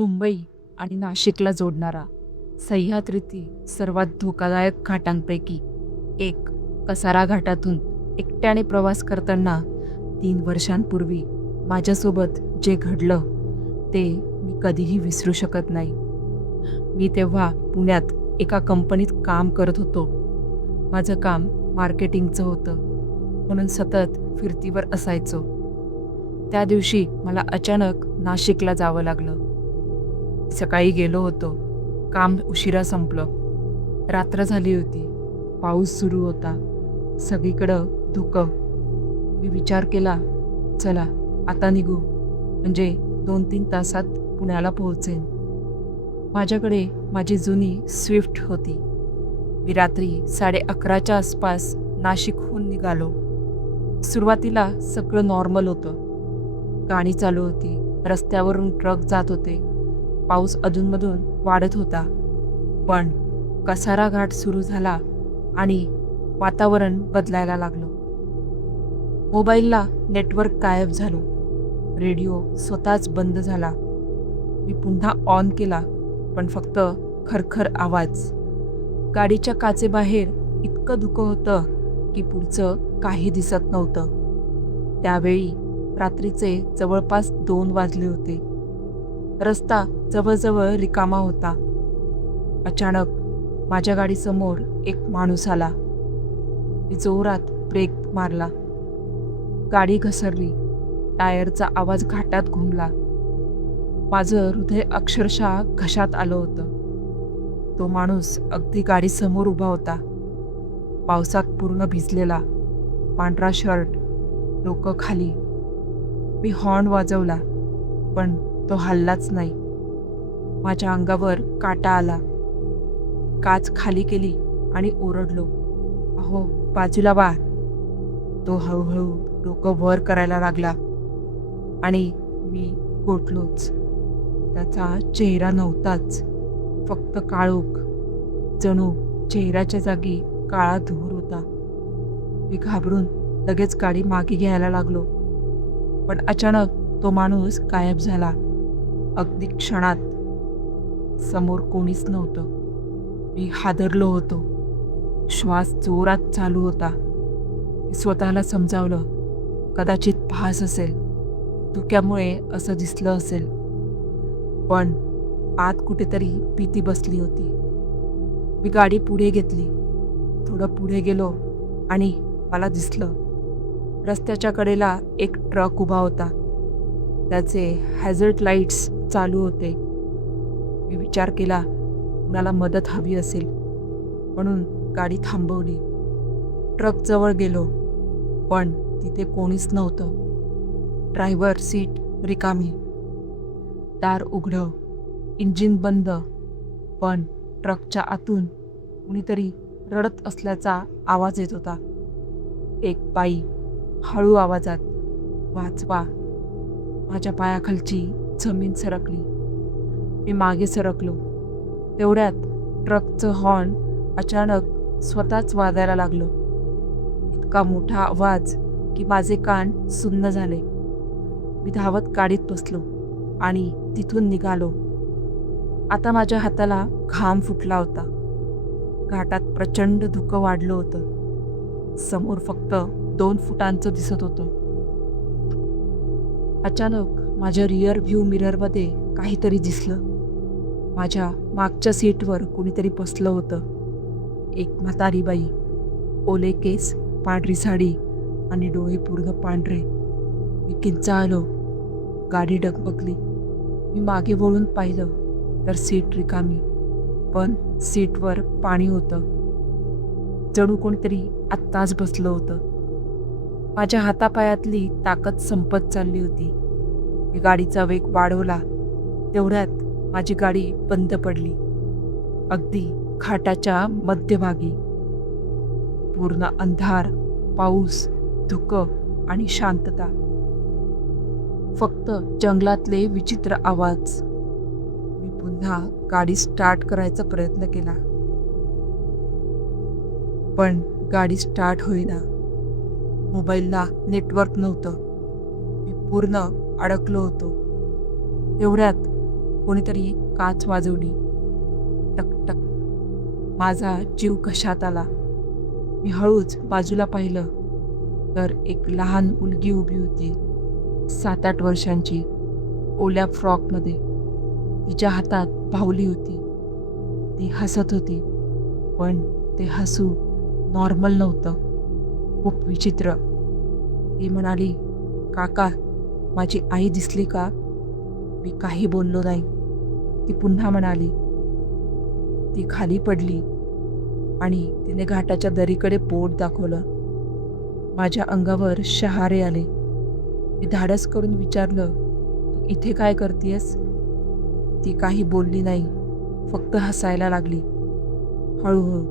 मुंबई आणि नाशिकला जोडणारा सह्याद्रीतील सर्वात धोकादायक घाटांपैकी एक कसारा घाटातून एकट्याने प्रवास करताना 3 वर्षांपूर्वी माझ्यासोबत जे घडलं ते मी कधीही विसरू शकत नाही. मी तेव्हा पुण्यात एका कंपनीत काम करत होतो. माझं काम मार्केटिंगचं होतं, म्हणून सतत फिरतीवर असायचो. त्या दिवशी मला अचानक नाशिकला जावं लागलं. सकाळी गेलो होतो, काम उशिरा संपलं. रात्र झाली होती, पाऊस सुरू होता, सगळीकडं धुकं. मी विचार केला, चला आता निघू, म्हणजे 2-3 तासात पुण्याला पोहोचेन. माझ्याकडे माझी जुनी स्विफ्ट होती. मी रात्री 11:30च्या आसपास नाशिकहून निघालो. सुरुवातीला सगळं नॉर्मल होतं. गाणी चालू होती, रस्त्यावरून ट्रक जात होते, पाऊस अधूनमधून वाढत होता. पण कसारा घाट सुरू झाला आणि वातावरण बदलायला लागलं. मोबाईलला नेटवर्क गायब झालं. रेडिओ स्वतःच बंद झाला. मी पुन्हा ऑन केला, पण फक्त खरखर आवाज. गाडीच्या काचेबाहेर इतकं धुकं होतं की पुढचं काही दिसत नव्हतं. त्यावेळी रात्रीचे जवळपास 2 वाजले होते. रस्ता जवळजवळ रिकामा होता. अचानक माझ्या गाडीसमोर एक माणूस आला. मी जोरात ब्रेक मारला. गाडी घसरली. टायरचा आवाज घाटात घुमला. माझं हृदय अक्षरशः घशात आलं होतं. तो माणूस अगदी गाडीसमोर उभा होता. पावसात पूर्ण भिजलेला, पांढरा शर्ट, डोकं खाली. मी हॉर्न वाजवला, पण तो हललाच नाही. माझ्या अंगावर काटा आला. काच खाली केली आणि ओरडलो, अहो बाजूला व्हा. तो हळूहळू डोकं वर करायला लागला आणि मी गोठलोच. त्याचा चेहरा नव्हताच, फक्त काळोख. जणू चेहऱ्याच्या जागी काळा धूर होता. मी घाबरून लगेच गाडी मागे घ्यायला लागलो, पण अचानक तो माणूस गायब झाला. अगदी क्षणात. समोर कोणीच नव्हतं. मी हादरलो होतो. श्वास जोरात चालू होता. मी स्वतःला समजावलं, कदाचित भास असेल, धुक्यामुळे असं दिसलं असेल. पण आत कुठेतरी भीती बसली होती. मी गाडी पुढे घेतली. थोडं पुढे गेलो आणि मला दिसलं, रस्त्याच्या कडेला एक ट्रक उभा होता. त्याचे हॅझर्ड लाईट्स चालू होते. मी विचार केला, कुणाला मदत हवी असेल, म्हणून गाडी थांबवली. ट्रकजवळ गेलो, पण तिथे कोणीच नव्हतं. ड्रायव्हर सीट रिकामी, दार उघडं, इंजिन बंद. पण ट्रकच्या आतून कुणीतरी रडत असल्याचा आवाज येत होता. एक बाई हळू आवाजात, वाचवा. माझ्या पायाखालची जमीन सरकली. मी मागे सरकलो. तेवढ्यात ट्रकचं हॉर्न अचानक स्वतःच वाजायला लागलं. इतका मोठा आवाज की माझे कान सुन्न झाले. मी धावत गाडीत बसलो आणि तिथून निघालो. आता माझ्या हाताला घाम फुटला होता. घाटात प्रचंड धुकं वाढलं होतं. समोर फक्त 2 फुटांचं दिसत होतं. अचानक माझ्या रिअर व्ह्यू मिररमध्ये काहीतरी दिसलं. माझ्या मागच्या सीटवर कुणीतरी बसलं होतं. एक म्हातारी बाई, ओले केस, पांढरी साडी आणि डोळे पूर्ण पांढरे. मी किंचाळलो. गाडी डगमगली. मी मागे वळून पाहिलं तर सीट रिकामी, पण सीटवर पाणी होतं. जणू कोणीतरी आत्ताच बसलं होतं. माझ्या हातापायातली ताकद संपत चालली होती. मी गाडीचा वेग वाढवला. तेवढ्यात माझी गाडी बंद पडली, अगदी घाटाच्या मध्यभागी. पूर्ण अंधार, पाऊस, धुकं आणि शांतता. फक्त जंगलातले विचित्र आवाज. मी पुन्हा गाडी स्टार्ट करायचा प्रयत्न केला, पण गाडी स्टार्ट होईना. मोबाईलला नेटवर्क नव्हतं. मी पूर्ण अडकलो होतो. एवढ्यात कोणीतरी काच वाजवली. टक टक. माझा जीव घशात आला. मी हळूच बाजूला पाहिलं तर एक लहान मुलगी उभी होती, 7-8 वर्षांची, ओल्या फ्रॉकमध्ये. तिच्या हातात बाहुली होती. ती हसत होती, पण ते हसू नॉर्मल नव्हतं, खूप विचित्र. ती म्हणाली, "काका, माझी आई दिसली का?" मी काही बोललो नाही. ती पुन्हा म्हणाली. ती खाली पडली आणि तिने घाटाच्या दरीकडे बोट दाखवलं. माझ्या अंगावर शहारे आले. मी धाडस करून विचारलं, "तू इथे काय करतेयस?" ती काही बोलली नाही, फक्त हसायला लागली. हळूहळू.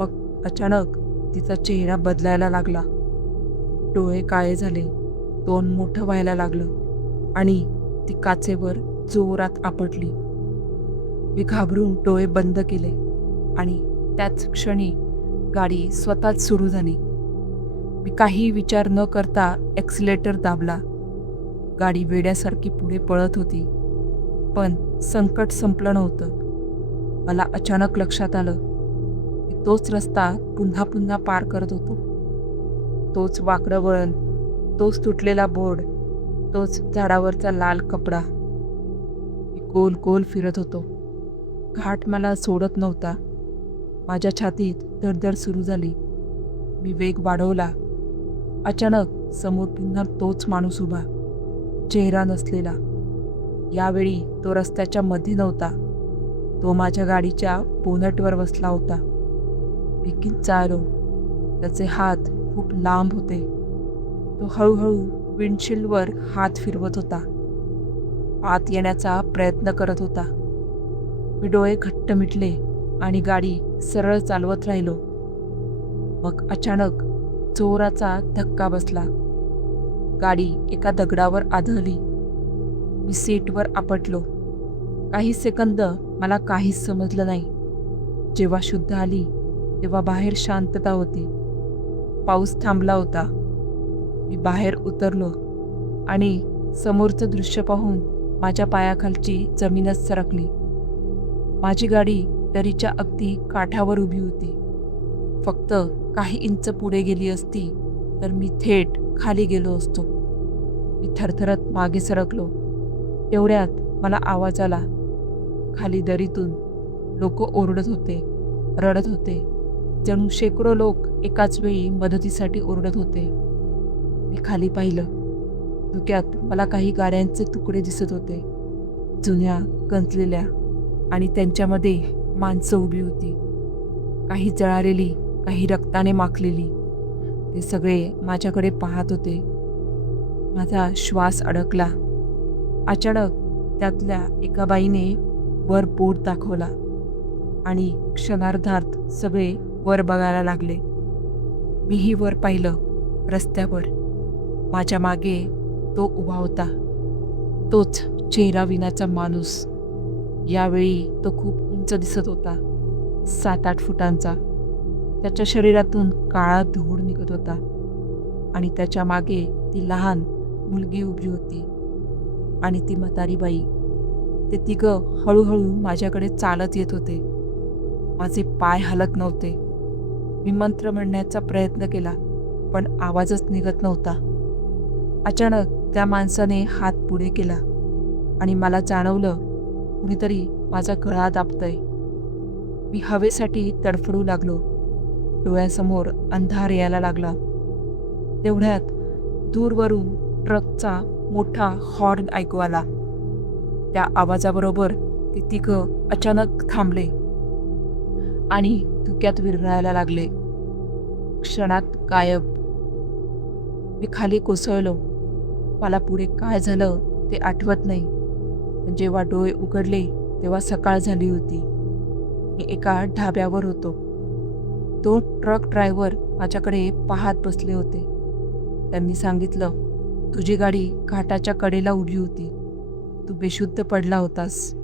मग अचानक तिचा चेहरा बदलायला लागला. डोळे काळे झाले, तोंड मोठं व्हायला लागलं आणि ती काचेवर जोरात आपटली. मी घाबरून डोळे बंद केले आणि त्याच क्षणी गाडी स्वतःच सुरू झाली. मी काही विचार न करता ॲक्सिलेटर दाबला. गाडी वेड्यासारखी पुढे पळत होती, पण संकट संपलं नव्हतं. मला अचानक लक्षात आलं, मी तोच रस्ता पुन्हा पुन्हा पार करत होतो. तोच वाकडं वळण, तोच तुटलेला बोर्ड, तोच झाडावरचा लाल कपडा. मी गोल गोल फिरत होतो. घाट मला सोडत नव्हता. माझ्या छातीत धडधड सुरू झाली. मी वेग वाढवला. अचानक समोर पुन्हा तोच माणूस उभा, चेहरा नसलेला. यावेळी तो रस्त्याच्या मध्ये नव्हता, तो माझ्या गाडीच्या बोनटवर बसला होता. मी किंचाळलो. त्याचे हात खूप लांब होते. तो हळूहळू विंडशील्डवर हात फिरवत होता, आत येण्याचा प्रयत्न करत होता. मी डोळे घट्ट मिटले आणि गाडी सरळ चालवत राहिलो. मग अचानक जोराचा धक्का बसला. गाडी एका दगडावर आदळली. मी सीटवर आपटलो. काही सेकंद मला काहीच समजलं नाही. जेव्हा शुद्ध आली तेव्हा बाहेर शांतता होती. पाऊस थांबला होता. मी बाहेर उतरलो आणि समोरचं दृश्य पाहून माझ्या पायाखालची जमीनच सरकली. माझी गाडी दरीच्या अगदी काठावर उभी होती. फक्त काही इंच पुढे गेली असती तर मी थेट खाली गेलो असतो. मी थरथरत मागे सरकलो. तेवढ्यात मला आवाज आला. खाली दरीतून लोक ओरडत होते, रडत होते. जणू शेकडो लोक एकाच वेळी मदतीसाठी ओरडत होते. मी खाली पाहिलं. धुक्यात मला काही गाड्यांचे तुकडे दिसत होते, जुन्या, गंजलेल्या, आणि त्यांच्यामध्ये माणसं उभी होती. काही जळालेली, काही रक्ताने माखलेली. ते सगळे माझ्याकडे पाहत होते. माझा श्वास अडकला. अचानक त्यातल्या एका बाईने वर बोट दाखवला आणि क्षणार्धात सगळे वर बघायला लागले. मीही वर पाहिलं. रस्त्यावर माझ्या मागे तो उभा होता, तोच चेहरा विनाचा माणूस. यावेळी तो खूप उंच दिसत होता, 7-8 फुटांचा. त्याच्या शरीरातून काळा धूळ निघत होता आणि त्याच्या मागे ती लहान मुलगी उभी होती आणि ती म्हातारी बाई. ते तिघं हळूहळू माझ्याकडे चालत येत होते. माझे पाय हलत नव्हते. मी मंत्र म्हणण्याचा प्रयत्न केला, पण आवाजच निघत नव्हता. अचानक त्या माणसाने हात पुढे केला आणि मला जाणवलं कुणीतरी माझा गळा दाबतंय. मी हवेसाठी तडफडू लागलो. डोळ्यासमोर अंधार यायला लागला. तेवढ्यात दूरवरून ट्रकचा मोठा हॉर्न ऐकू आला. त्या आवाजाबरोबर ते तिघं अचानक थांबले आणि धुक्यात विरघळायला लागले. क्षणात गायब. मी खाली कोसळलो. मला पुढे काय झालं ते आठवत नाही. पण जेव्हा डोळे उघडले तेव्हा सकाळ झाली होती. मी एका ढाब्यावर होतो. 2 ट्रक ड्रायव्हर माझ्याकडे पाहत बसले होते. त्यांनी सांगितलं, "तुझी गाडी घाटाच्या कडेला उभी होती. तू बेशुद्ध पडला होतास."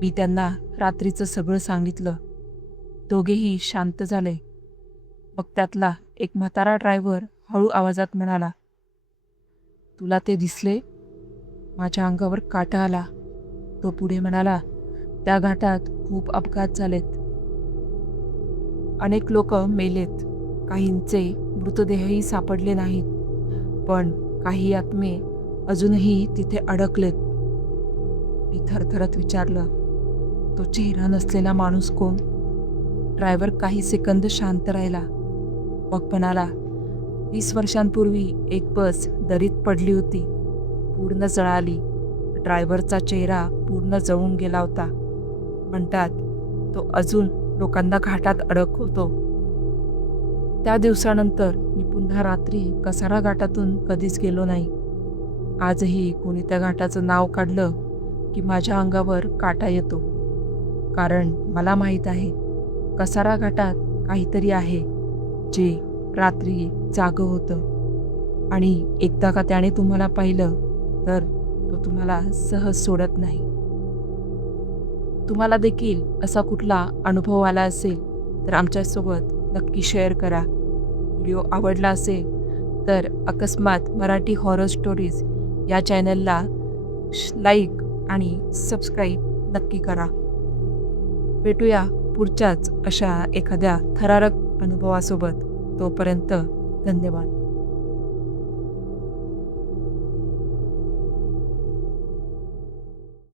मी त्यांना रात्रीचं सगळं सांगितलं. दोघेही शांत झाले. मग त्यातला एक म्हातारा ड्रायव्हर हळू आवाजात म्हणाला, "तुला ते दिसले?" माझ्या अंगावर काटा आला. तो पुढे म्हणाला, त्या घाटात खूप अपघात झालेत. अनेक लोक मेलेत. काहींचे मृतदेहही सापडले नाहीत. पण काही आत्मे अजूनही तिथे अडकलेत. मी थरथरत विचारलं, तो चेहरा नसलेला माणूस कोण? ड्रायव्हर काही सेकंद शांत राहिला. मग म्हणाला, 20 वर्षांपूर्वी एक बस दरीत पडली होती. पूर्ण जळाली. ड्रायव्हरचा चेहरा पूर्ण जळून गेला होता. म्हणतात तो अजून लोकांना घाटात अडकवतो. त्या दिवसानंतर मी पुन्हा रात्री कसारा घाटातून कधीच गेलो नाही. आजही कोणी त्या घाटाचं नाव काढलं की माझ्या अंगावर काटा येतो. कारण मला माहीत आहे, कसारा घाटात काहीतरी आहे जे रात्री जागं होतं. आणि एकदा का त्याने तुम्हाला पाहिलं तर तो तुम्हाला सहज सोडत नाही. तुम्हाला देखील असा कुठला अनुभव आला असेल तर आमच्यासोबत नक्की शेअर करा. व्हिडिओ आवडला असेल तर अकस्मात मराठी हॉरर स्टोरीज या चॅनलला लाईक आणि सबस्क्राईब नक्की करा. भेटूया पुढच्याच अशा एखाद्या थरारक अनुभवासोबत. तोपर्यंत धन्यवाद.